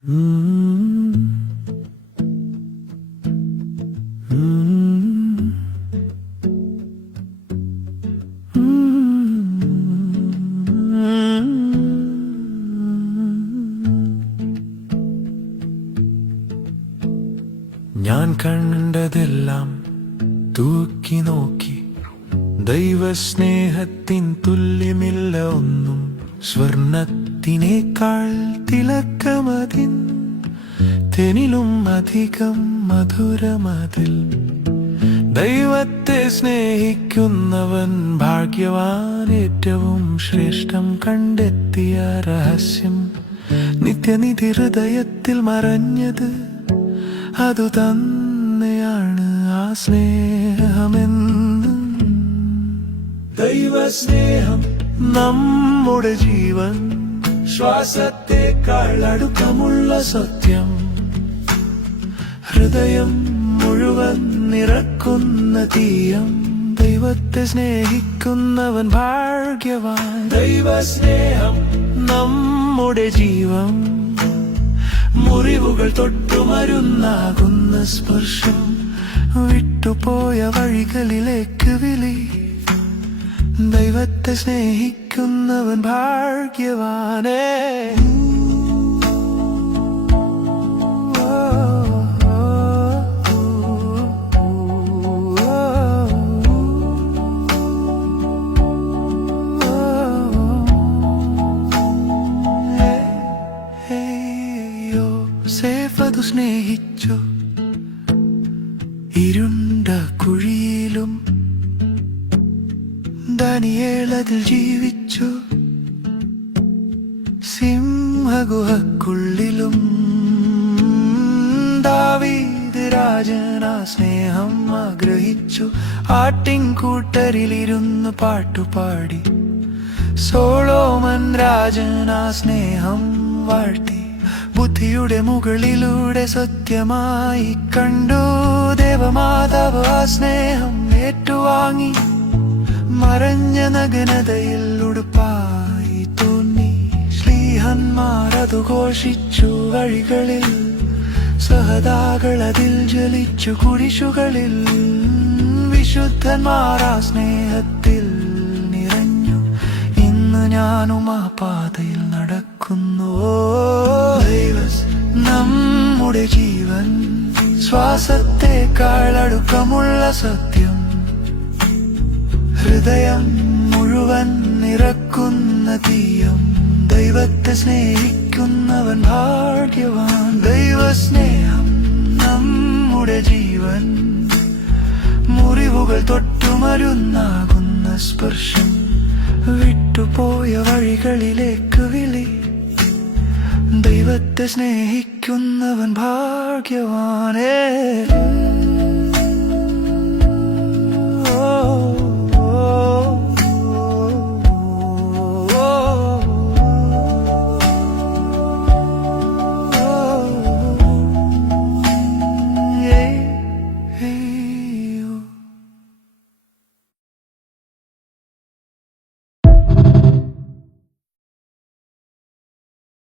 ഞാൻ കണ്ടതെല്ലാം തൂക്കി നോക്കി, ദൈവസ്നേഹത്തിൻ തുല്യമില്ല ഒന്നും. സ്വർണത്തിനേക്കാൾ തിളക്കമതിൻ, തേനിലും അധികം മധുരമതിൽ. ദൈവത്തെ സ്നേഹിക്കുന്നവൻ ഭാഗ്യവാൻ. ഏറ്റവും ശ്രേഷ്ഠം കണ്ടെത്തിയ രഹസ്യം, നിത്യനിധി ഹൃദയത്തിൽ മറഞ്ഞത് അതു തന്നെയാണ് ആ സ്നേഹമെന്ന്. ദൈവസ്നേഹം നമ്മുടെ ജീവൻ, ശ്വാസത്തെക്കാൾ അടുപ്പമുള്ള സത്യം. ഹൃദയം മുഴുവൻ നിറക്കുന്ന തീയം, ദൈവത്തെ സ്നേഹിക്കുന്നവൻ ഭാഗ്യവാൻ. ദൈവസ്നേഹം നമ്മുടെ ജീവൻ, മുറിവുകൾ തൊട്ടുമരുന്നാകുന്ന സ്പർശം. വിട്ടുപോയ വഴികളിലേക്ക് വിളി, ദൈവത്തെ സ്നേഹിക്കുന്നവൻ ഭാഗ്യവാനേ. യോസേഫതു സ്നേഹിച്ചു, ഇരുണ്ട കുഴിയിലും ദാനിയേൽ അതിൽ ജീവിച്ചു. സിംഹഗുഹക്കുള്ളിലും ദാവീദ് രാജനാ സ്നേഹം ആഗ്രഹിച്ചു. ആട്ടിൻകൂട്ടരിലിരുന്ന് പാട്ടുപാടി സോളോമൻ രാജനാ സ്നേഹം വാഴ്ത്തി. ബുദ്ധിയുടെ മുകളിലൂടെ സത്യമായി കണ്ടു, ദേവമാതാവ് ആ സ്നേഹം ഏറ്റുവാങ്ങി. മറഞ്ഞ നഗ്നതയിൽ ഉടുപ്പായി തോന്നി, ശ്ലീഹന്മാരതു ഘോഷിച്ചു വഴികളിൽ. സഹതാകൾ അതിൽ ജ്വലിച്ചു കുരിശുകളിൽ. വിശുദ്ധന്മാർ ആ സ്നേഹത്തിൽ നിറഞ്ഞു. ഇന്ന് ഞാനും ആ പാതയിൽ നടക്കുന്നു. നമ്മുടെ ജീവൻ, ശ്വാസത്തെക്കാൾ അടുപ്പമുള്ള സത്യം. ഹൃദയം മുഴുവൻ നിറക്കുന്ന തീയം, ദൈവത്തെ സ്നേഹിക്കുന്നവൻ ഭാഗ്യവാൻ. ദൈവസ്നേഹം നമ്മുടെ ജീവൻ, മുറിവുകൾ തൊട്ടുമരുന്നാകുന്ന സ്പർശം. വിട്ടുപോയ വഴികളിലേക്ക് വിളി, ദൈവത്തെ സ്നേഹിക്കുന്നവൻ ഭാഗ്യവാനേ.